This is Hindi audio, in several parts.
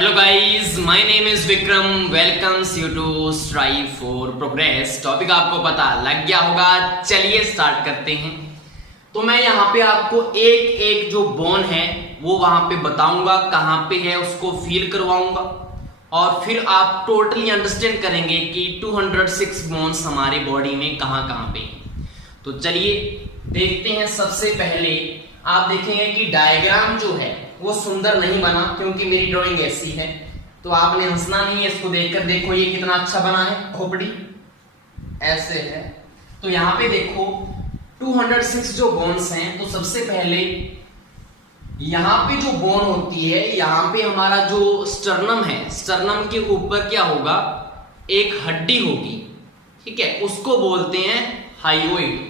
Hello guys, my name is Vikram. Welcomes you to strive for progress. Topic आपको पता लग गया होगा, चलिए स्टार्ट करते हैं। तो मैं यहाँ पे आपको एक एक जो बोन है वो वहां पे बताऊंगा, कहाँ पे है उसको फील करवाऊंगा और फिर आप टोटली अंडरस्टैंड करेंगे कि 206 बोन्स हमारे बॉडी में कहाँ कहाँ पे हैं। तो चलिए देखते हैं। सबसे पहले आप देखेंगे कि डायग्राम जो है वो सुंदर नहीं बना, क्योंकि मेरी ड्राइंग ऐसी है तो आपने हंसना नहीं है। इसको देखकर देखो ये कितना अच्छा बना है, खोपड़ी ऐसे है। तो यहाँ पे देखो 206 जो बोन्स हैं। तो सबसे पहले यहाँ पे जो बोन होती है, यहाँ पे हमारा जो स्टर्नम है, स्टर्नम के ऊपर क्या होगा, एक हड्डी होगी, ठीक है, उसको बोलते हैं हाइयोइड।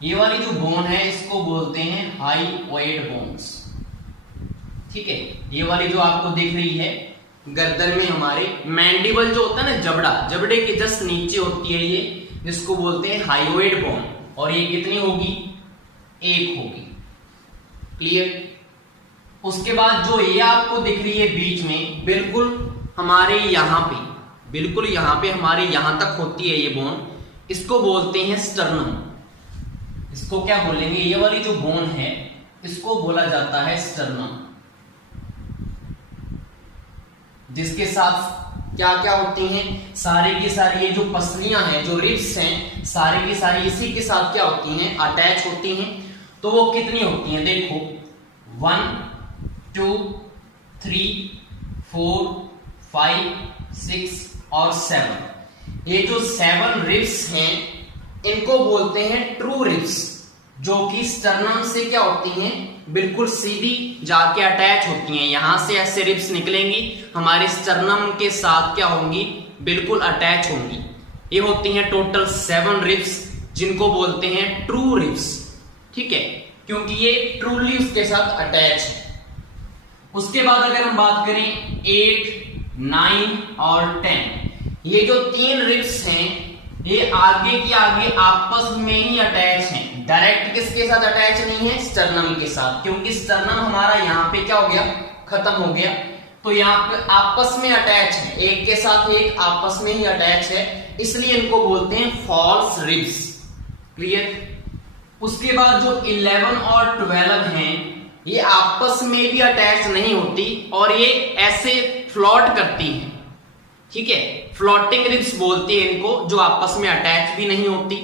ये वाली जो बोन है इसको बोलते हैं हाइयोइड बोन्स, ठीक है। ये वाली जो आपको दिख रही है गर्दन में हमारे मैंडिबल जो होता है ना, जबड़ा, जबड़े के जस्ट नीचे होती है ये, जिसको बोलते हैं हाइयोइड बोन। और ये कितनी होगी, एक होगी। क्लियर। उसके बाद जो ये आपको दिख रही है बीच में, बिल्कुल हमारे यहां पे, बिल्कुल यहां पे हमारे यहां तक होती है ये बोन, इसको बोलते हैं स्टर्नम। इसको क्या बोलेंगे, ये वाली जो बोन है इसको बोला जाता है स्टर्नम, जिसके साथ क्या क्या होती हैं, सारे की सारी ये जो पसलियां हैं, जो रिब्स हैं, सारे की सारी इसी के साथ क्या होती हैं, अटैच होती हैं। तो वो कितनी होती हैं, देखो 1 2 3 4 5 6 और 7। ये जो 7 रिब्स हैं इनको बोलते हैं ट्रू रिब्स, जो कि स्टर्नम से क्या होती हैं, बिल्कुल सीधी जाके अटैच होती हैं। यहां से ऐसे रिब्स निकलेंगी, हमारे स्टर्नम के साथ क्या होंगी, बिल्कुल अटैच होंगी। ये होती हैं टोटल 7 रिब्स, जिनको बोलते हैं ट्रू रिब्स, ठीक है, क्योंकि ये ट्रूली उसके साथ अटैच है। उसके बाद अगर हम बात करें 8 9 और 10, ये जो 3 रिब्स हैं ये आगे की आगे आपस में ही अटैच हैं। डायरेक्ट किसके साथ अटैच नहीं है, स्टर्नम के साथ, क्योंकि स्टर्नम हमारा यहाँ पे क्या हो गया, खत्म हो गया। तो यहाँ पे आपस में अटैच है, एक के साथ एक आपस में ही अटैच है, इसलिए इनको बोलते हैं फॉल्स रिब्स। क्लियर। उसके बाद जो 11 और 12 हैं ये आपस में भी अटैच नहीं होती और ये ऐसे फ्लोट करती हैं, ठीक है, फ्लोटिंग रिब्स बोलते हैं इनको, जो आपस में अटैच भी नहीं होती।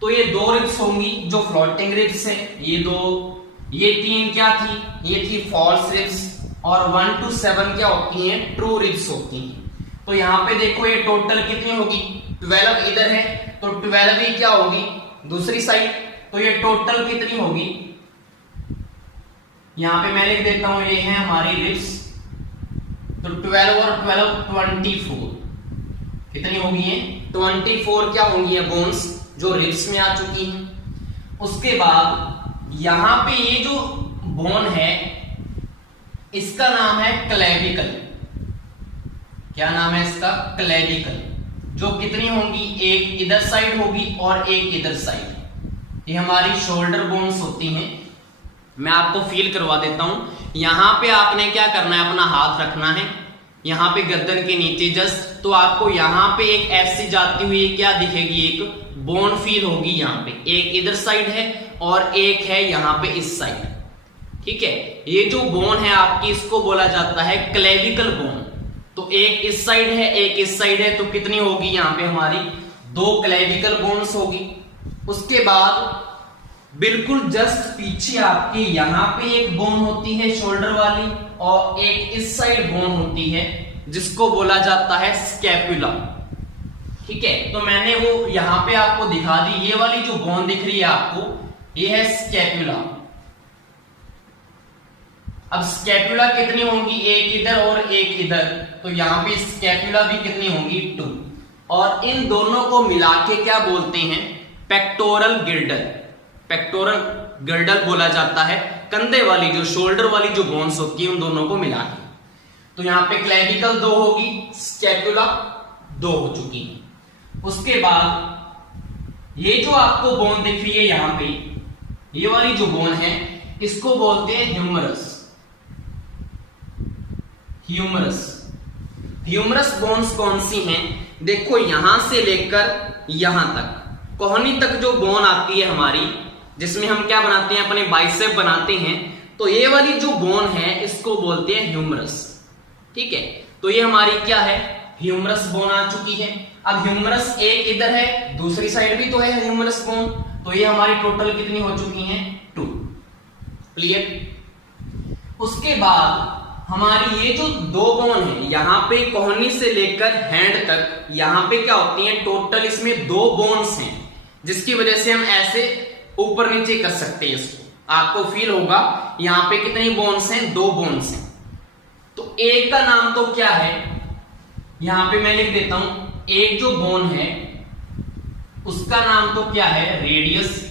तो ये 2 रिब्स होंगी जो फ्लोटिंग रिब्स हैं, ये 2, ये 3 क्या थी, ये थी फॉल्स रिब्स, और 1 to 7 क्या होती हैं, ट्रू रिब्स होती हैं। तो यहां पे देखो ये टोटल कितनी होगी, 12 इधर है तो 12 ही क्या होगी दूसरी साइड, तो ये टोटल कितनी होगी, यहां पे मैं लिख देता हूं, ये है हमारी रिब्स। तो 12 और 12 24 कितनी होगी है, 24 क्या होंगी है बोन्स जो रिब्स में आ चुकी हैं। उसके बाद यहां पे ये जो बोन है इसका नाम है क्लेविकल। क्या नाम है इसका, क्लेविकल, जो कितनी होंगी, एक इधर साइड होगी और एक इधर साइड। ये हमारी शोल्डर बोन्स होती हैं। मैं आपको फील करवा देता हूं। यहां पे आपने क्या करना है, अपना हाथ रखना है यहां पे गर्दन के नीचे जस्ट, तो आपको यहां पे एक ऐसी जाती हुई क्या दिखेगी, एक बोन फील होगी। यहां पे एक इधर साइड है और एक है यहां पे इस साइड, ठीक है। ये जो बोन है आपकी, इसको बोला जाता है क्लेविकल बोन। तो एक इस साइड है एक इस साइड है, तो कितनी होगी यहाँ पे हमारी 2 क्लेविकल बोन्स होगी। उसके बाद बिल्कुल जस्ट पीछे आपके यहां पे एक बोन होती है शोल्डर वाली, और एक इस साइड बोन होती है जिसको बोला जाता है स्कैपुला, ठीक है। तो मैंने वो यहां पे आपको दिखा दी। ये वाली जो बोन दिख रही है आपको, ये है स्कैपुला। अब स्कैपुला कितनी होंगी, एक इधर और एक इधर, तो यहां पे स्कैपुला भी कितनी होंगी, 2। और इन दोनों को मिला के क्या बोलते हैं, पेक्टोरल गिर्डल। पेक्टोरल गिर्डल बोला जाता है कंधे वाली, जो शोल्डर वाली जो बोन्स होती है उन दोनों को मिला के। तो यहां पे क्लेविकल 2 होगी, स्कैपुला 2 हो चुकी है। उसके बाद ये जो आपको बोन दिख रही है यहां पे, ये वाली जो बोन है इसको बोलते हैं ह्यूमरस। ह्यूमरस। ह्यूमरस बोन्स कौन सी हैं? देखो यहां से लेकर यहां तक कोहनी तक जो बोन आती है हमारी, जिसमें हम क्या बनाते हैं, अपने बाइसेप बनाते हैं, तो ये वाली जो बोन है इसको बोलते हैं ह्यूमरस। ठीक है, तो ये हमारी क्या है, ह्यूमरस बोन आ चुकी है। अब ह्यूमरस एक इधर है, दूसरी साइड भी तो है ह्यूमरस बोन, तो ये हमारी टोटल कितनी हो चुकी हैं, 2। क्लियर। उसके बाद हमारी ये जो 2 बोन है, यहां पे कोहनी से लेकर हैंड तक, यहां पे क्या होती है, टोटल इसमें 2 बोन्स हैं, जिसकी वजह से हम ऐसे ऊपर नीचे कर सकते हैं इसको। आपको फील होगा यहां पे कितनी बोन्स हैं, 2 बोन्स हैं। तो एक का नाम तो क्या है, यहां पे मैं लिख देता हूं, एक जो बोन है उसका नाम तो क्या है, रेडियस।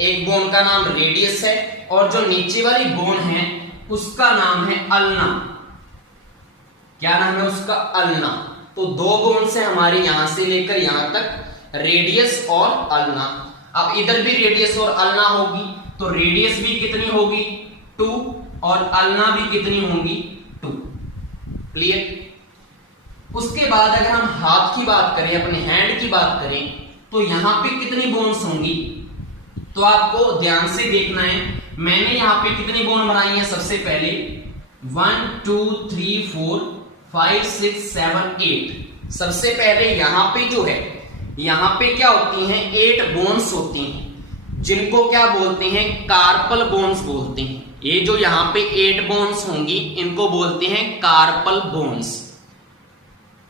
एक बोन का नाम रेडियस है, और जो नीचे वाली बोन है उसका नाम है अल्ना। क्या नाम है उसका, अल्ना। तो 2 बोन से हमारे यहां से लेकर यहां तक, रेडियस और अल्ना। अब इधर भी रेडियस और अल्ना होगी, तो रेडियस भी कितनी होगी, 2, और अल्ना भी कितनी होगी, 2। क्लियर। उसके बाद अगर हम हाथ की बात करें, अपने हैंड की बात करें, तो यहां पे कितनी बोन्स होंगी, तो आपको ध्यान से देखना है। मैंने यहां पे कितनी बोन बनाई है, सबसे पहले 1 2 3 4 5 6 7 8। सबसे पहले यहां पे जो है, यहां पे क्या होती हैं, 8 बोन्स होती हैं, जिनको क्या बोलते हैं, कार्पल बोन्स बोलते हैं। ये जो यहां पे 8 बोन्स होंगी, इनको बोलते हैं कार्पल बोन्स।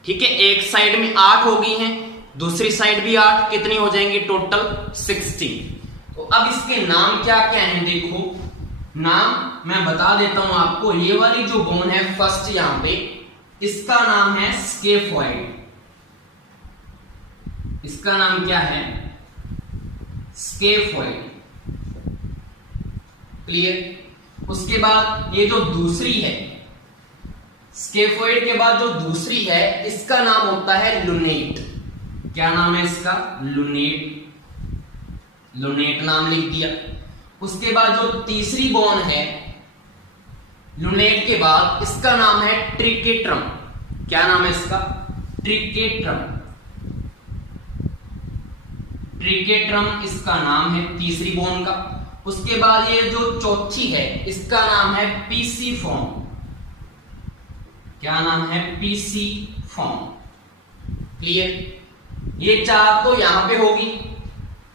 ठीक है, एक साइड में 8 हो गई हैं, दूसरी साइड भी 8, कितनी हो जाएंगी, टोटल 16। तो अब इसके नाम क्या क्या हैं, देखो नाम मैं बता देता हूं आपको। ये वाली जो बोन है फर्स्ट यहां पे, इसका नाम है स्केफॉइड। इसका नाम क्या है, स्केफॉइड। क्लियर। उसके बाद ये जो दूसरी है, स्केफॉइड के बाद जो दूसरी है, इसका नाम होता है लुनेट। क्या नाम है इसका, लुनेट। लुनेट नाम लिख दिया। उसके बाद जो तीसरी बोन है लुनेट के बाद, इसका नाम है ट्रिकेट्रम। क्या नाम है इसका, ट्रिकेट्रम। ट्रिकेट्रम इसका नाम है तीसरी बोन का। उसके बाद ये जो चौथी है, इसका नाम है पीसीफॉर्म। क्या नाम है, पीसीफॉर्म। क्लियर। ये 4 तो यहां पे होगी।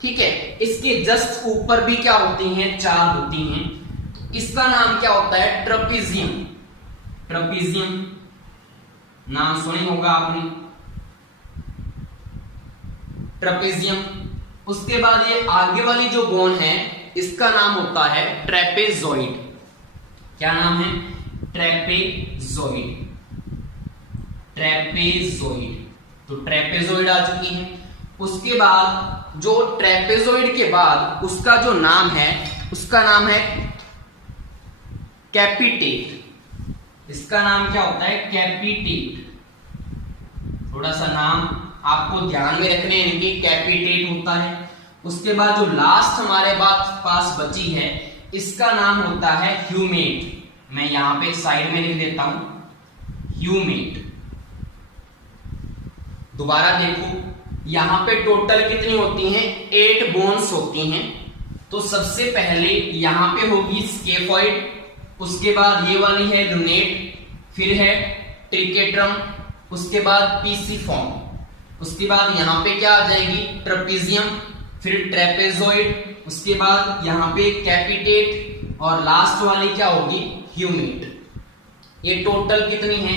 ठीक है, इसके जस्ट ऊपर भी क्या होती हैं, 4 होती हैं। इसका नाम क्या होता है, ट्रपीजियम। ट्रपीजियम नाम सुनी होगा आपने, ट्रपीजियम। उसके बाद ये आगे वाली जो बोन है, इसका नाम होता है ट्रेपेजॉइड। क्या नाम है, ट्रेपेजॉइड। ट्रेपेजॉइड, तो ट्रेपेजॉइड आ चुकी है। उसके बाद जो ट्रेपेजॉइड के बाद उसका जो नाम है, उसका नाम है कैपिटेट। इसका नाम क्या होता है, कैपिटेट। थोड़ा सा नाम आपको ध्यान में रखने हैं इनकी, कैपिटेट होता है। उसके बाद जो लास्ट हमारे पास बची है, इसका नाम होता है ह्यूमेट। मैं यहां पे साइड में लिख देता हूं, ह्यूमेट। दोबारा देखो, यहां पे टोटल कितनी होती हैं, 8 बोन्स होती हैं। तो सबसे पहले यहां पे होगी स्केफॉइड, उसके बाद ये वाली है लुनेट, फिर है ट्रिकेट्रम, उसके बाद पीसीफॉर्म, उसके बाद यहां पे क्या आ जाएगी, ट्रपीजियम, फिर ट्रेपेजॉइड, उसके बाद यहां पे कैपिटेट, और लास्ट वाली क्या होगी, ह्यूमेट। ये टोटल कितनी है,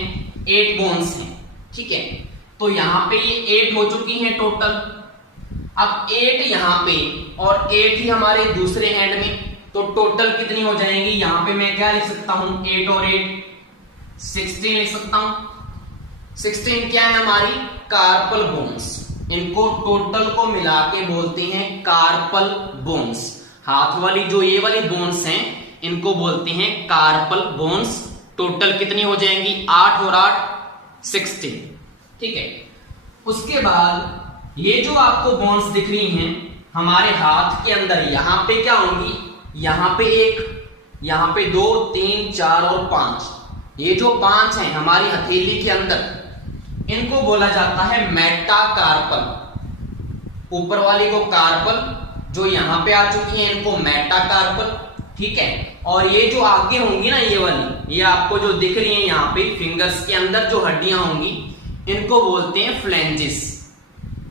8 बोन्स हैं। ठीक है, तो यहां पे ये 8 हो चुकी हैं टोटल। अब 8 यहां पे और 8 ही हमारे दूसरे हैंड में, तो टोटल कितनी हो जाएंगी, यहां पे मैं क्या लिख सकता हूं, 8 और 8 16 लिख सकता हूं। 16 क्या है हमारी, कार्पल बोन्स। इनको टोटल को मिला के बोलते हैं कार्पल बोन्स। हाथ वाली जो ये वाली बोन्स हैं, इनको बोलते हैं कार्पल बोन्स। टोटल कितनी हो जाएंगी, 8 और 8 16। ठीक है, उसके बाद ये जो आपको बोन्स दिख रही हैं हमारे हाथ के अंदर, यहां पे क्या होंगी, यहां पे एक यहाँ पे 2, 3, 4 और 5, ये जो 5 हैं हमारी हथेली के अंदर, इनको बोला जाता है मेटाकार्पल। ऊपर वाली को कार्पल, जो यहाँ पे आ चुकी है इनको मेटाकार्पल, ठीक है। और ये जो आगे होंगी ना ये वाली, ये आपको जो दिख रही है यहाँ पे फिंगर्स के अंदर जो हड्डियां होंगी, इनको बोलते हैं फ्लैंजिस।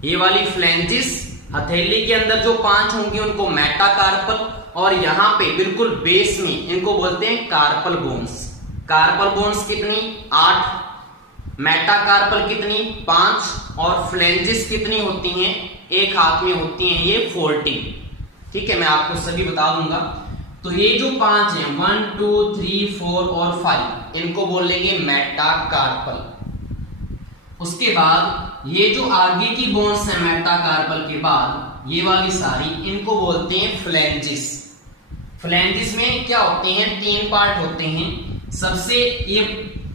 ये वाली फ्लैंजिस हथेली के अंदर जो 5 होंगी उनको मेटाकार्पल, और यहाँ पे बिल्कुल बेस में इनको बोलते हैं कार्पल बोन्स। कार्पल बोन्स कितनी? 8, मेटाकार्पल कितनी? 5, और फ्लैंजिस कितनी होती हैं? एक हाथ में होती हैं ये 14, ठीक है। मैं आपको सभी बता दूंगा। तो ये जो 5 हैं 1, 2, 3, 4 और 5, इनको बोलेंगे मेटाकार्पल। उसके बाद ये जो आगे की बोन्स है मेटाकार्पल के बाद, ये वाली सारी, इनको बोलते हैं फ्लैंजिस। फ्लैंजिस में क्या होते हैं? 3 पार्ट होते हैं। सबसे ये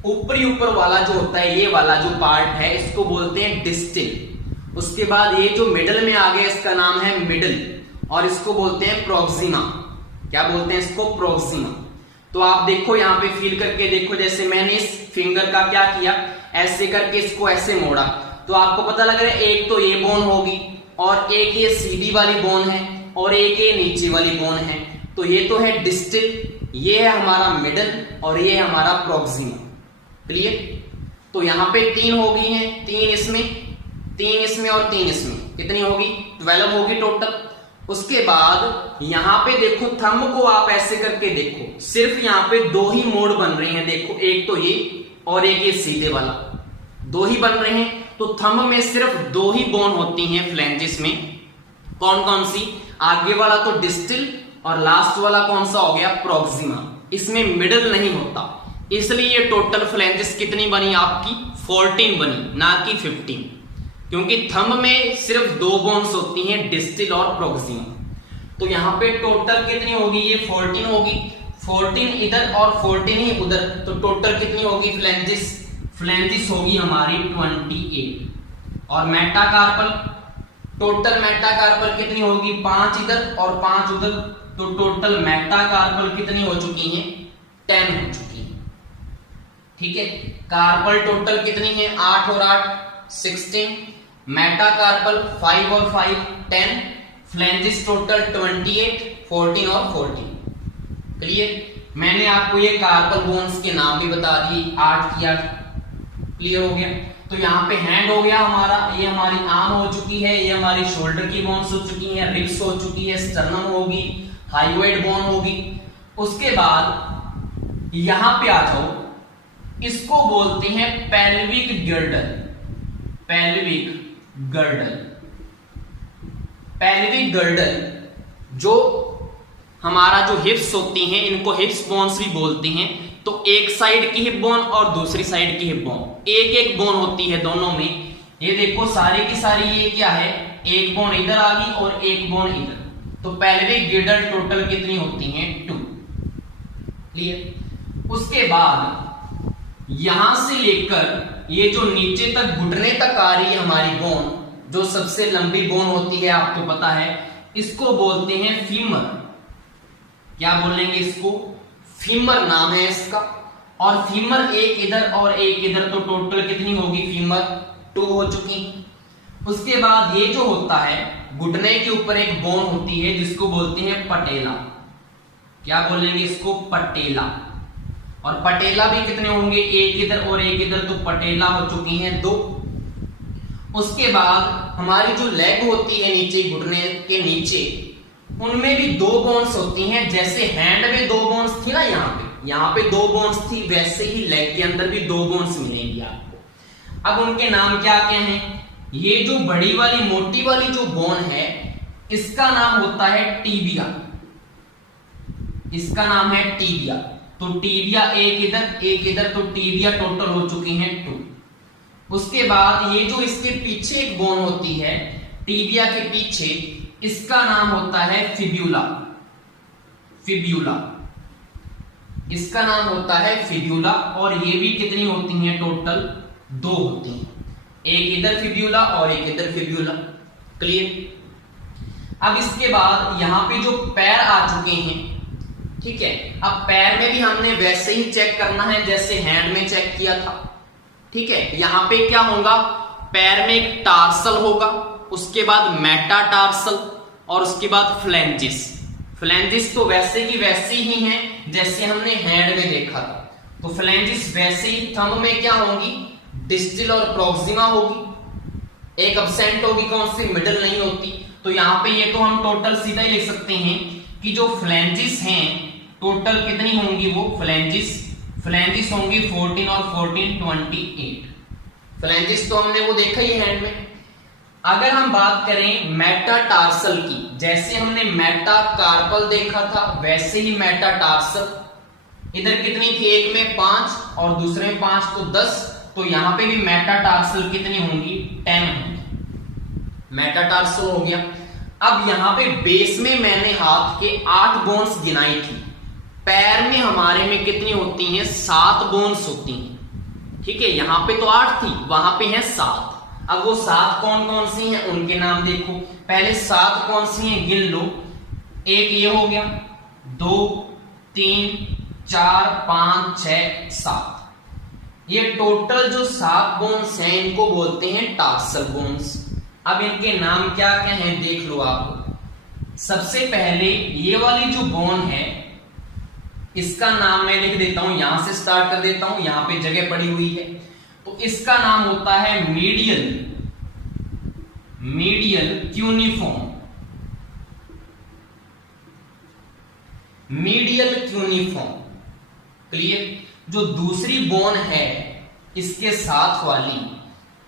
ऊपर वाला जो होता है, ये वाला जो पार्ट है, इसको बोलते हैं डिस्टिल। उसके बाद ये जो मिडल में आ गया, इसका नाम है मिडल, और इसको बोलते हैं प्रोक्सिमा। क्या बोलते हैं इसको? प्रोक्सिमा। तो आप देखो यहाँ पे फील करके देखो, जैसे मैंने इस फिंगर का क्या किया, ऐसे करके इसको ऐसे मोड़ा, तो आपको पता लग रहा है एक तो ये बोन होगी, और एक ये सीधी वाली बोन है, और एक ये नीचे वाली बोन है। तो ये तो है डिस्टिल, ये है हमारा मिडल, और ये है हमारा प्रोक्सिमा। क्लियर? तो यहाँ पे 3 हो गई हैं, 3 इसमें, 3 इसमें और 3 इसमें, कितनी होगी? 12 होगी टोटल। उसके बाद यहाँ पे देखो, थंब को आप ऐसे करके देखो, सिर्फ यहाँ पे 2 ही मोड़ बन रहे हैं। देखो, एक तो ये और एक ये सीधे वाला, 2 ही बन रहे हैं। तो थंब में सिर्फ 2 ही बोन होती हैं फ्लैंजिस में। कौन कौन सी? आगे वाला तो डिस्टिल, और लास्ट वाला कौन सा हो गया? प्रोक्सिमा। इसमें मिडल नहीं होता, इसलिए ये टोटल फ्लैंजिस कितनी बनी आपकी? 14 बनी, ना कि 15, क्योंकि थंब में सिर्फ 2 बोन्स होती हैं, डिस्टिल और प्रोक्सिमा। तो यहाँ पे टोटल कितनी होगी? ये 14 होगी, 14 इधर और 14 ही उधर, तो टोटल कितनी होगी फ्लैंजिस? फ्लैंजिस होगी हमारी 28। और मेटाकार्पल, टोटल मेटाकार्पल कितनी होगी? 5 इधर और 5 उधर, तो टोटल मेटाकार्पल कितनी हो चुकी हैं? 10 हो चुकी है, ठीक है। कार्पल टोटल कितनी है? 8 और 8 16, मेटाकार्पल 5 और 5 10, फ्लैंजिस टोटल 28, 14 और 14। क्लियर? मैंने आपको ये कार्पल बोन्स के नाम भी बता दिए, 8 की 8। क्लियर हो गया? तो यहाँ पे हैंड हो गया हमारा, ये हमारी आर्म हो चुकी है, ये हमारी शोल्डर की बोन्स हो चुकी है, रिब्स हो चुकी है, स्टर्नम होगी, हाइवेड बोन होगी। उसके बाद यहां पे आ जाओ, इसको बोलते हैं pelvic girdle. Pelvic girdle, pelvic girdle जो हमारा जो हिप्स होती हैं, इनको हिप्स बोन्स भी बोलते हैं। तो एक साइड की हिप बोन और दूसरी साइड की हिप बोन, एक एक बोन होती है दोनों में। ये देखो सारी की सारी ये क्या है? एक बोन इधर आ गई और एक बोन इधर। तो पेल्विक गर्डल टोटल कितनी होती हैं? 2। क्लियर? उसके बाद यहां से लेकर ये जो नीचे तक घुटने तक आ रही है हमारी बोन, जो सबसे लंबी बोन होती है, आपको पता है, इसको बोलते हैं फीमर। क्या बोलेंगे इसको? फीमर नाम है इसका। और फीमर एक इधर और एक इधर, तो टोटल कितनी होगी? फीमर 2 हो चुकी। उसके बाद ये जो होता है, घुटने के ऊपर एक बोन होती है जिसको बोलते हैं पटेला। क्या बोलेंगे इसको? पटेला। और पटेला भी कितने होंगे? एक इधर और एक इधर, तो पटेला हो चुकी हैं 2। उसके बाद हमारी जो लेग होती है नीचे, घुटने के नीचे, उनमें भी 2 बोन्स होती हैं। जैसे हैंड में 2 बोन्स थी ना, यहाँ पे 2 बोन्स थी, वैसे ही लेग के अंदर भी 2 बोन्स मिलेंगी आपको। अब उनके नाम क्या क्या हैं? ये जो बड़ी वाली मोटी वाली जो बोन है, इसका नाम होता है टीबिया। इसका नाम है टीबिया। तो टीबिया एक इधर, तो टीबिया टोटल हो चुकी हैं 2। उसके बाद ये जो इसके पीछे एक बोन होती है, टीबिया के पीछे, इसका नाम होता है फिब्यूला। फिब्यूला, इसका नाम होता है फिब्यूला। और ये भी कितनी होती हैं? टोटल 2 होती हैं, एक इधर फिब्यूला और एक इधर फिब्यूला। क्लियर? अब इसके बाद यहां पे जो पैर आ चुके हैं, ठीक है। अब पैर में भी हमने वैसे ही चेक करना है जैसे हैंड में चेक किया था। ठीक है, यहां पे क्या होगा, पैर में एक टार्सल होगा, उसके बाद मेटाटार्सल और उसके बाद फ्लैंजिस। फ्लैंजिस तो वैसे की वैसी ही हैं जैसे हमने हैंड में देखा था। तो फ्लैंजिस वैसे ही थंब में क्या होंगी, डिस्टल और प्रोक्सिमा होगी, एक एब्सेंट होगी, कौन सी, मिडिल नहीं होती। तो यहां पे ये तो हम टोटल सीधा ही लिख सकते हैं कि जो फ्लैंजिस हैं टोटल कितनी होंगी, वो फ्लैंजिस होंगी 14 और 14 28। फ्लैंजिस तो हमने वो देखा ही हैंड में। अगर हम बात करें मेटाटार्सल की, जैसे हमने मेटाकार्पल देखा था वैसे ही मेटाटार्सल, इधर कितनी थी, एक में 5 और दूसरे में 5 तो 10। तो यहां पे भी मेटाटार्सल कितनी होंगी, 10 होंगी। मेटाटार्सल हो गया। अब यहां पे बेस में मैंने हाथ के 8 बोन्स गिनाई थी, पैर में हमारे में कितनी होती हैं, 7 बोन्स होती हैं। ठीक है, यहां पे तो 8 थी, वहां पे है 7। अब वो 7 कौन कौन सी हैं, उनके नाम देखो। पहले 7 कौन सी हैं, गिन लो। एक ये हो गया, 2 3 4 5 6 7। ये टोटल जो 7 बोन्स हैं इनको बोलते हैं टार्सल बोन्स। अब इनके नाम क्या क्या हैं देख लो आप। सबसे पहले ये वाली जो बोन है इसका नाम मैं लिख देता हूं, यहां से स्टार्ट कर देता हूं, यहां पे जगह पड़ी हुई है। तो इसका नाम होता है medial cuneiform. Medial cuneiform, clear. जो दूसरी बोन है इसके साथ वाली,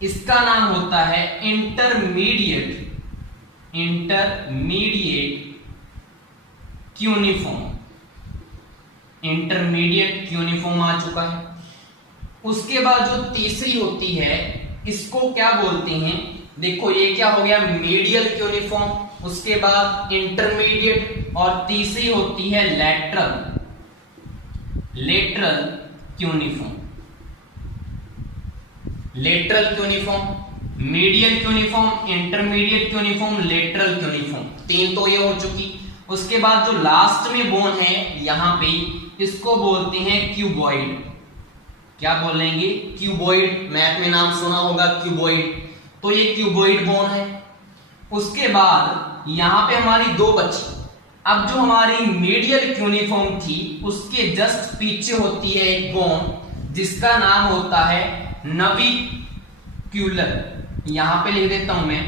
इसका नाम होता है इंटरमीडिएट क्यूनिफॉर्म। इंटरमीडिएट क्यूनिफॉर्म आ चुका है। उसके बाद जो तीसरी होती है इसको क्या बोलते हैं, देखो ये क्या हो गया, मीडियल क्यूनिफॉर्म, उसके बाद इंटरमीडिएट और तीसरी होती है lateral cuneiform. Lateral cuneiform, medial cuneiform, intermediate cuneiform, lateral cuneiform, 3 तो ये हो चुकी। उसके बाद जो लास्ट में बोन है यहां पे, इसको बोलते हैं क्यूबॉइड। क्या बोलेंगे, क्यूबॉइड। मैथ में नाम सुना होगा क्यूबॉइड, तो ये क्यूबॉइड बोन है। उसके बाद यहां पे हमारी 2 बची। अब जो हमारी मीडियल क्यूनिफॉर्म थी उसके जस्ट पीछे होती है एक बोन जिसका नाम होता है नविक्यूलर। यहां पे लिख देता हूं मैं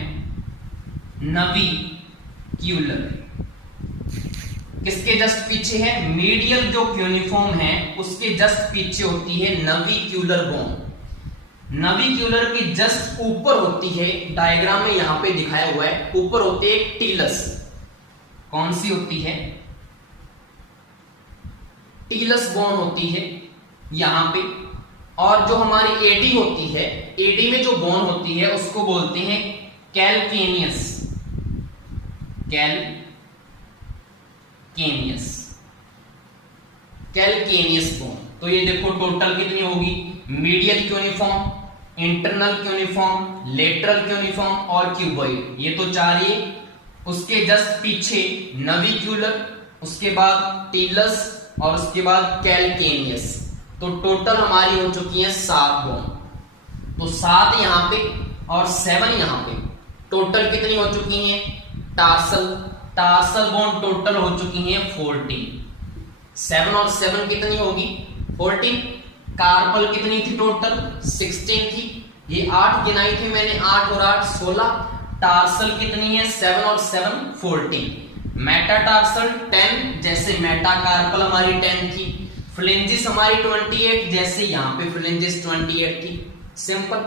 नविक्यूलर। किसके जस्ट पीछे है, मीडियल जो क्यूनिफॉर्म है उसके जस्ट पीछे होती है नविक्यूलर बोन। नविक्यूलर के जस्ट ऊपर होती है, डायग्राम में यहां पे दिखाया हुआ है, ऊपर होती है एक टीलस। कौन सी होती है, टीलस बोन होती है यहां पे। और जो हमारी एडी होती है, एडी में जो बोन होती है उसको बोलते हैं कैलकेनियस। Calcaneus bone. तो ये देखो टोटल कितनी होगी, medial cuneiform, internal cuneiform, lateral cuneiform और क्यूबॉइड, ये तो 4 ये। उसके जस्ट पीछे नविक्यूलर, उसके बाद टीलस और उसके बाद कैलकेनियस। तो टोटल हमारी हो चुकी है 7 बोन। तो 7 यहां पे और 7 यहां पे, टोटल कितनी हो चुकी हैं, टार्सल बोन टोटल हो चुकी हैं 14। 7 और 7 कितनी होगी, 14। कार्पल कितनी थी, टोटल 16 थी। ये 8 गिनाई थी मैंने, 8 और 8 16। टार्सल कितनी है, 7 और 7 14। मेटाटार्सल 10, जैसे मेटाकार्पल हमारी 10 थी। फ्लेंजिस हमारी 28, जैसे यहां पे फ्लेंजिस 28 थी। सिंपल।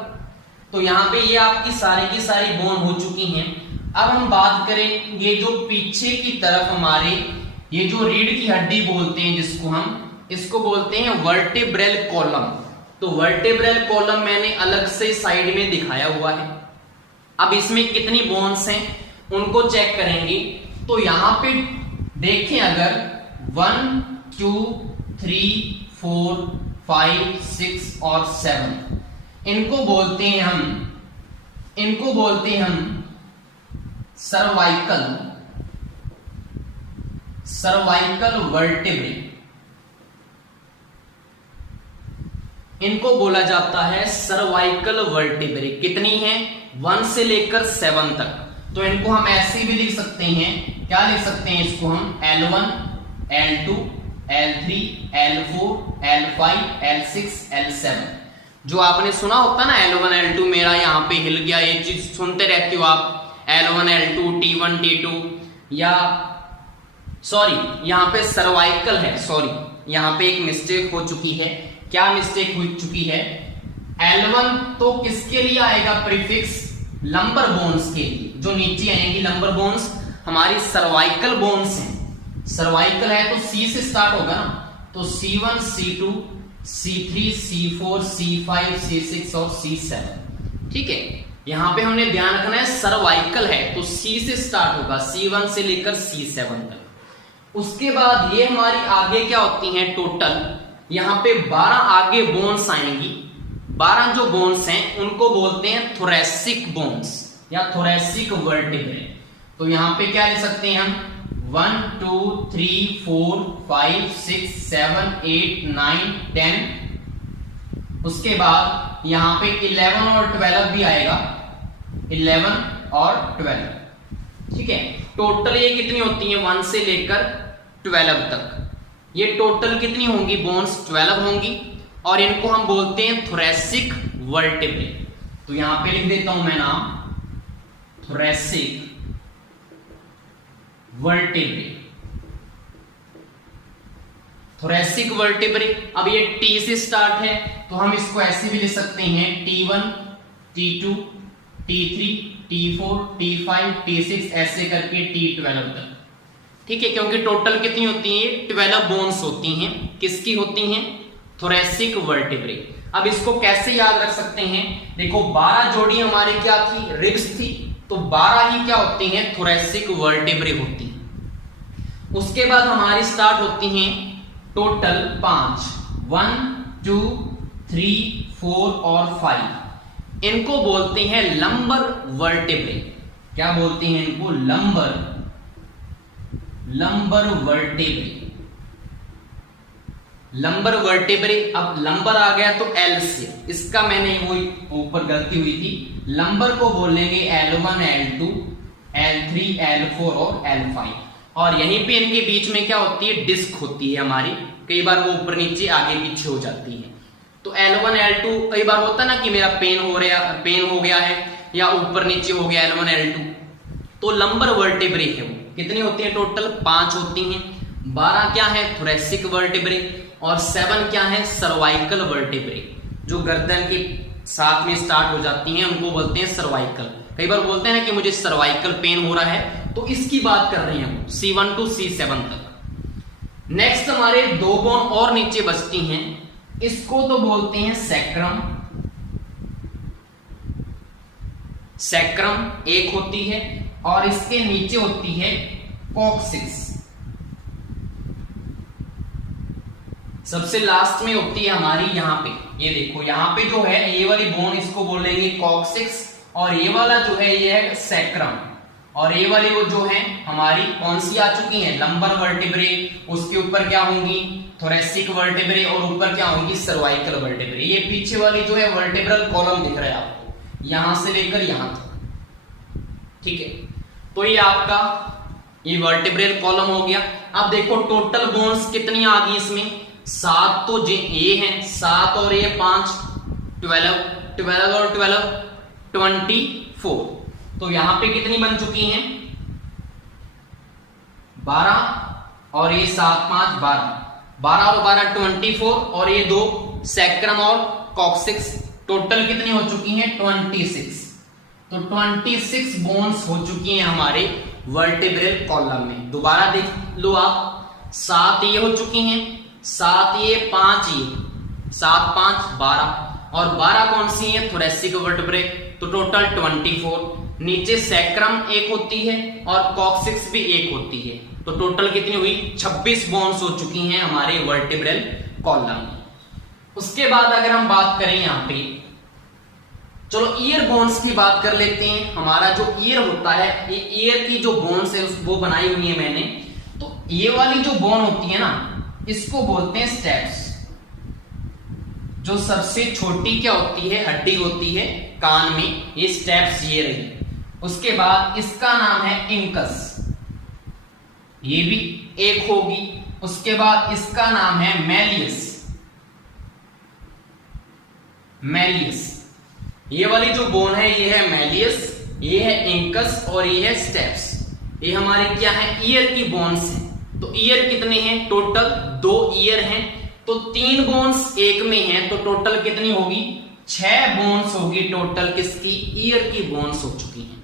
तो यहां पे ये आपकी सारी की सारी बोन हो चुकी हैं। अब हम बात करेंगे जो पीछे की तरफ हमारे, ये जो रीढ़ की हड्डी बोलते हैं जिसको हम, इसको बोलते हैं वर्टेब्रल कॉलम। तो वर्टेब्रल कॉलम मैंने अलग से साइड में दिखाया हुआ है। अब इसमें कितनी बोन्स हैं उनको चेक करेंगे। तो यहां पे देखें, अगर 1 2 3 4 5 6 और 7, इनको बोलते हैं हम सर्वाइकल वर्टेब्रे, इनको बोला जाता है सर्वाइकल वर्टेब्रे। कितनी है? 1 से लेकर 7 तक। तो इनको हम ऐसे भी लिख सकते हैं, क्या लिख सकते हैं इसको हम? L1, L2, L3, L4, L5, L6, L7। जो आपने सुना होता ना L1, L2, मेरा यहाँ पे हिल गया, ये चीज सुनते रहती हो आप, L1, L2, T1, T2, या सॉरी यहाँ पे सर्वाइकल है, सॉरी यहाँ पे एक मिस्टेक हो चुकी है। क्या मिस्टेक हो चुकी है? L1 तो किसके लिए आएगा प्रीफिक्स? लंबर बोन्स के लिए, जो नीचे आएंगी लंबर बोन्स हमारी सर्वाइकल बोन्स हैं। सर्वाइकल है तो C से स्टार्ट होगा ना, तो C1, C2, C3, C4, C5, C6 और C7। ठीक है, यहां पे हमने ध्यान रखना है सर्वाइकल है तो C से स्टार्ट होगा, C1 से लेकर C7 तक। उसके बाद ये हमारी आगे क्या होती हैं टोटल, यहां पे 12 आगे बोन्स आएंगी। 12 जो बोन्स हैं उनको बोलते हैं थोरेसिक बोन्स या थोरेसिक वर्टेब्रे। तो यहां पे क्या लिख सकते हैं हम? 1, 2, 3, 4, 5, 6, 7, 8, 9, 10। उसके बाद यहां पे 11 और 12 भी आएगा, 11 और 12। ठीक है, टोटल ये कितनी होती है? 1 से लेकर 12 तक। ये टोटल कितनी होंगी बोन्स? 12 होंगी, और इनको हम बोलते हैं थोरेसिक वर्टेब्रे। तो यहां पे लिख देता हूं मैं नाम, थोरेसिक वर्टेब्रे। Thoracic vertebrae. अब ये T से स्टार्ट है तो हम इसको ऐसे भी लिख सकते हैं, T1, T2, T3, T4, T5, T6 ऐसे करके T12 तक। ठीक है, क्योंकि टोटल कितनी होती है? 12 बोन्स होती हैं। किसकी होती हैं? Thoracic vertebrae. अब इसको कैसे याद रख सकते हैं? देखो 12 जोड़ी हमारी क्या थी? रिब्स थी, तो 12 ही क्या होती हैं? थोरेसिक वर्टेब्रे होती हैं। उसके बाद हमारी स्टार्ट होती हैं टोटल 5, 1, 2, 3, 4 और 5। इनको बोलते हैं लंबर वर्टेब्रे। क्या बोलते हैं इनको? Lumbar vertebrae. Lumbar vertebrae. अब लंबर आ गया तो L से, इसका मैंने वो ऊपर गलती हुई थी, लंबर को बोलेंगे L1, L2, L3, L4 और L5। और यहीं पे इनके बीच में क्या होती है? डिस्क होती है हमारी। कई बार वो ऊपर नीचे आगे पीछे हो जाती है। तो L1, L2 कई बार होता ना कि मेरा पेन हो गया है या ऊपर नीचे हो गया L1, L2, तो लंबर वर्टेब्रे है वो। कितनी होती है? टोटल 5 होती हैं। 12 क्या है? थोरेसिक वर्टेब्रे, और 7 क्या है? Cervical vertebrae. जो गर्दन के साथ में स्टार्ट हो जाती हैं उनको बोलते हैं सर्वाइकल। कई बार बोलते हैं ना कि मुझे सर्वाइकल पेन हो रहा है, तो इसकी बात कर रहे हैं हम, C1 to C7 तक। नेक्स्ट हमारे 2 बोन और नीचे बचती हैं, इसको तो बोलते हैं सैक्रम। सैक्रम एक होती है, और इसके नीचे होती है कॉक्सिक्स। सबसे लास्ट में होती है हमारी यहां पे, ये देखो यहां पे जो है ये वाली बोन, इसको बोलेंगे कॉक्सिक्स, और ये वाला जो है ये है सैक्रम। और ये वाली वो जो है हमारी कौन सी आ चुकी है? Lumbar vertebrae. उसके ऊपर क्या होंगी? थोरेसिक वर्टेब्रे, और ऊपर क्या होंगी? Cervical vertebrae. ये पीछे वाली जो है वर्टेब्रल कॉलम दिख रहा है आपको, यहां से लेकर यहां तक। ठीक है, तो ये आपका ये वर्टेब्रल कॉलम हो गया। अब देखो टोटल बोन्स कितनी आ गई इसमें? 7 तो ये हैं, 7 और ये 5, 12, 12 और 12, 24। तो यहां पे कितनी बन चुकी हैं? 12 और ये 7, 5, 12, 12 और 12 24, और ये 2 सैक्रम और कॉक्सिक्स, टोटल कितनी हो चुकी हैं? 26। तो 26 बोन्स हो चुकी हैं हमारे वर्टेब्रल कॉलम में। दोबारा देख लो आप, 7 ये हो चुकी हैं, 7 ये, 5 ये, 7, 5, 12, और 12 कौन सी है? Thoracic vertebrae. तो टोटल 24। नीचे सैक्रम एक होती है और कॉक्सिक्स भी एक होती है, तो टोटल कितनी हुई? 26 बोन्स हो चुकी हैं हमारे वर्टेब्रल कॉलम। उसके बाद अगर हम बात करें यहां पे, चलो ईयर बोन्स की बात कर लेते हैं। हमारा जो ईयर होता है, ये ईयर की जो बोन्स है वो बनाई हुई है मैंने। तो ये वाली जो बोन होती है ना, इसको बोलते हैं स्टेप्स। जो सबसे छोटी क्या होती है, हड्डी होती है कान में, ये स्टेप्स ये रही। उसके बाद इसका नाम है इंकस, ये भी एक होगी। उसके बाद इसका नाम है मैलियस, मैलियस। ये वाली जो बोन है ये है मैलियस, ये है इंकस और ये है स्टेप्स। ये हमारे क्या है, ईयर की बोन्स हैं। तो ईयर कितने हैं टोटल, 2 ईयर हैं। तो 3 बोन्स एक में हैं, तो टोटल कितनी होगी, 6 बोन्स होगी टोटल किसकी, ईयर की बोन्स हो चुकी हैं।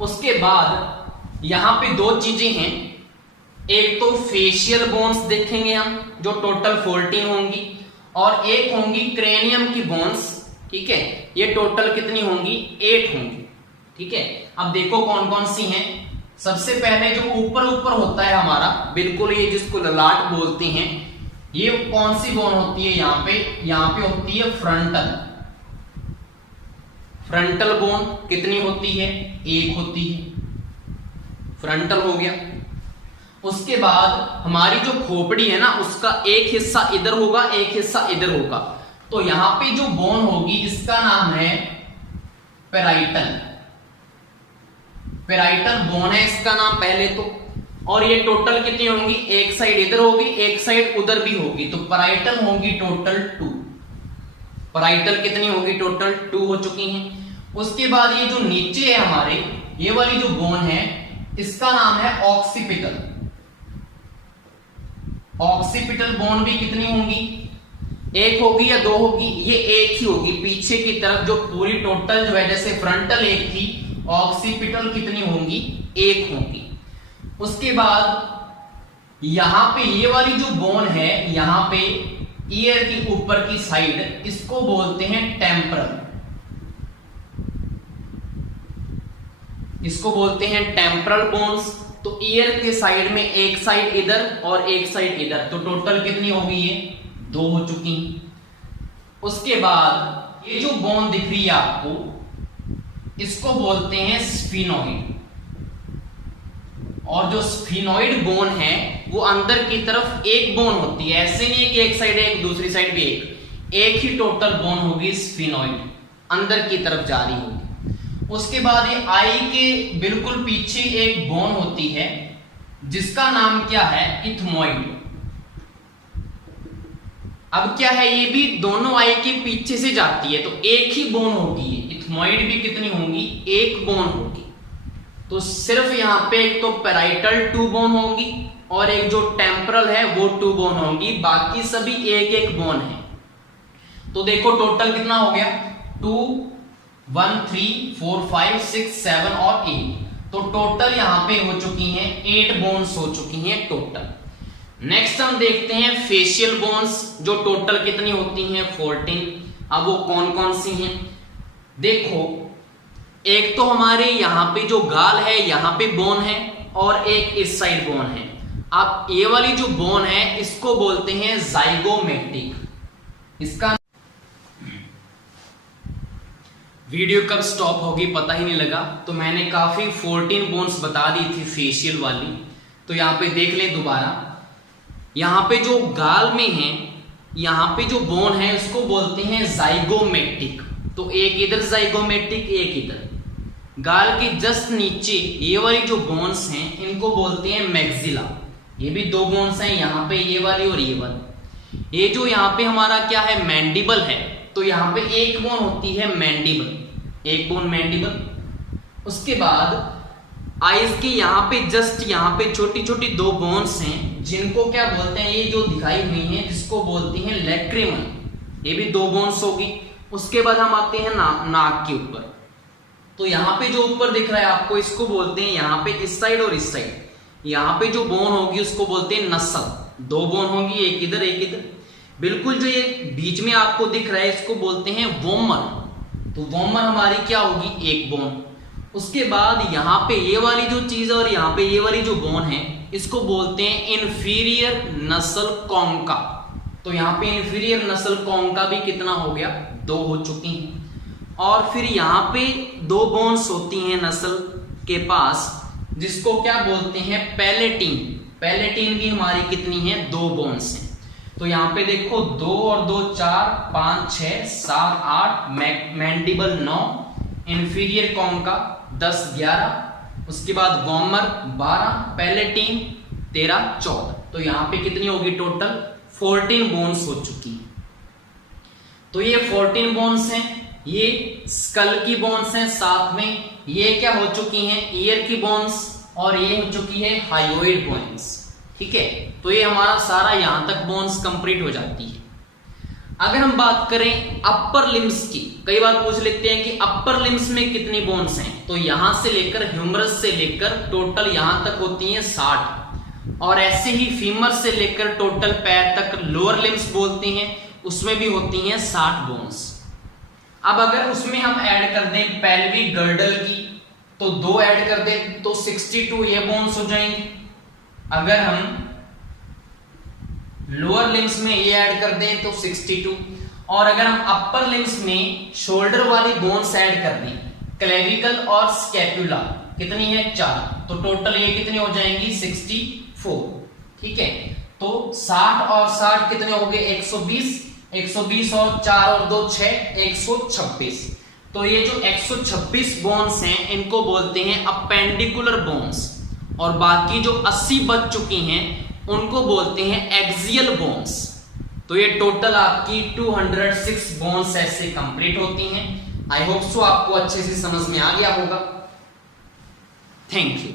उसके बाद यहां पे 2 चीजें हैं, एक तो फेशियल बोन्स देखेंगे हम जो टोटल 14 होंगी, और एक होंगी क्रेनियम की बोन्स, ठीक है, ये टोटल कितनी होंगी, 8 होंगी, ठीक है। अब देखो कौन कौन सी हैं। सबसे पहले जो ऊपर ऊपर होता है हमारा, बिल्कुल ये जिसको ललाट बोलते हैं, ये कौन सी बोन होती है, यहां पे होती है फ्रंटल, फ्रंटल बोन कितनी होती है, 1 होती है, फ्रंटल हो गया। उसके बाद हमारी जो खोपड़ी है ना, उसका एक हिस्सा इधर होगा, एक हिस्सा इधर होगा। तो यहां पे जो बोन होगी इसका नाम है पेराइटल, पेराइटल बोन है इसका नाम पहले तो। और ये टोटल कितनी होंगी, एक साइड इधर होगी, एक साइड उधर भी होगी, तो पेराइटल होंगी टोटल 2। पेराइटल कितनी होगी, टोटल 2 हो चुकी हैं। उसके बाद ये जो नीचे है हमारे, ये वाली जो बोन है, इसका नाम है ऑक्सीपिटल, ऑक्सीपिटल बोन भी कितनी होंगी, 1 होगी या 2 होगी, ये 1 ही होगी। पीछे की तरफ जो पूरी टोटल जो है, जैसे फ्रंटल 1 थी, ऑक्सीपिटल कितनी होंगी, 1 होंगी। उसके बाद यहां पे ये वाली जो बोन है, यहां पे ईयर की ऊपर की साइड, इसको बोलते हैं टेम्परल, इसको बोलते हैं टेम्परल बोन्स। तो ईयर के साइड में एक साइड इधर और एक साइड इधर, तो टोटल कितनी होगी, ये 2 हो चुकी। उसके बाद ये जो बोन दिख रही है आपको, इसको बोलते हैं स्फिनोइड। और जो स्फिनोइड बोन है वो अंदर की तरफ एक बोन होती है, ऐसे नहीं है कि एक साइड एक दूसरी साइड भी एक ही टोटल बोन होगी स्फिनोइड, अंदर की तरफ जा रही होगी। उसके बाद ये आई के बिल्कुल पीछे एक बोन होती है जिसका नाम क्या है, इथमोइड। अब क्या है, ये भी दोनों आई के पीछे से जाती है, तो एक ही बोन होगी। इथमोइड भी कितनी होंगी, 1 बोन होगी। तो सिर्फ यहां पे एक तो पेराइटल 2 बोन होगी और एक जो टेम्परल है वो 2 बोन होगी, बाकी सभी 1-1 बोन है। तो देखो टोटल कितना हो गया, 2 1 3 4 5 6 7 और 8। तो टोटल यहां पे हो चुकी हैं 8 बोन्स हो चुकी हैं टोटल। नेक्स्ट हम देखते हैं फेशियल बोन्स, जो टोटल कितनी होती हैं, 14। अब वो कौन कौन सी हैं, देखो एक तो हमारे यहां पे जो गाल है, यहां पे बोन है, और एक इस साइड बोन है। अब ये वाली जो बोन है इसको बोलते हैं जाइगोमेटिक। इसका वीडियो कब स्टॉप होगी पता ही नहीं लगा, तो मैंने काफी 14 बोन्स बता दी थी फेशियल वाली। तो यहां पे देख लें दोबारा, यहां पे जो गाल में है, यहां पे जो बोन है उसको बोलते हैं जाइगोमेटिक। तो एक इधर जाइगोमेटिक, एक इधर। गाल के जस्ट नीचे ये वाली जो बोन्स हैं इनको बोलते हैं मैक्सिला। ये भी 2 बोन्स हैं, यहाँ पे ये वाली और ये वाली। ये जो यहाँ पे हमारा क्या है, मैंडिबल है, तो यहाँ पे एक बोन होती है मैंडिबल, एक बोन मैंडिबल। उसके बाद आईज के यहाँ पे जस्ट यहाँ पे छोटी छोटी 2 बोन्स हैं जिनको क्या बोलते हैं, ये जो दिखाई हुई हैं जिसको बोलती हैं लैक्रिमल, ये भी 2 बोन्स होगी। उसके बाद हम आते हैं नाक के ऊपर। तो यहाँ पे जो ऊपर दिख रहा है आपको, इसको बोलते हैं यहाँ पे इस साइड और इस साइड, यहाँ पे जो बोन होगी उसको बोलते हैं नसल। 2 बोन होगी, एक इधर एक इधर। बिल्कुल जो ये बीच में आपको दिख रहा है इसको बोलते हैं वोमर। तो वोमर हमारी क्या होगी, 1 बोन। उसके बाद यहाँ पे ये वाली जो चीज है और यहाँ पे ये वाली जो बोन है इसको बोलते हैं इंफीरियर नसल कॉन्का। तो यहाँ पे इंफीरियर नसल कॉन्का भी कितना हो गया, 2 हो चुकी हैं। और फिर यहाँ पे 2 बोन्स होती हैं नसल के पास जिसको क्या बोलते हैं, पैलेटीन। पहले टीम की हमारी कितनी है, 2 बोन्स हैं। तो यहाँ पे देखो 2 और 2 4, 5 6 7 8, मैंडिबल 9, इंफीरियर कॉन्का 10 11, उसके बाद वॉमर 12, पहले टीम 13 14। तो यहाँ पे कितनी होगी टोटल, 14 बोन्स हो चुकी है। तो ये 14 बोन्स हैं, ये स्कल की बोन्स हैं, साथ में ये क्या हो चुकी हैं, ईयर की बोन्स, और ये हो चुकी है हायोइड बोन्स। ठीक है, तो ये हमारा सारा यहां तक बोन्स कंप्लीट हो जाती है। अगर हम बात करें अपर लिम्स की, कई बार पूछ लेते हैं कि अपर लिम्स में कितनी बोन्स हैं, तो यहां से लेकर ह्यूमरस से लेकर टोटल यहां तक होती हैं 60, और ऐसे ही फीमर से लेकर टोटल पैर तक लोअर लिम्स बोलती हैं, उसमें भी होती हैं 60 बोन्स। अब अगर उसमें हम ऐड कर दें पेल्विक गर्डल की, तो 2 ऐड कर दें तो 62 ये बोन्स हो जाएंगी। अगर हम लोअर लिम्स में ये ऐड कर दें तो 62, और अगर हम अपर लिम्स में शोल्डर वाली बोन्स ऐड कर दें, क्लेविकल और स्कैपुला, कितनी है 4, तो टोटल ये कितनी हो जाएंगी 64। ठीक है, तो 60 और 60 कितने हो गए 120, 120 और 4 और 2 6, 126। तो ये जो 126 बोन्स हैं इनको बोलते हैं अपेंडिकुलर बोन्स, और बाकी जो 80 बच चुकी हैं उनको बोलते हैं एक्सियल बोन्स। तो ये टोटल आपकी 206 बोन्स ऐसे कंप्लीट होती हैं। आई होप सो आपको अच्छे से समझ में आ गया होगा। Thank you.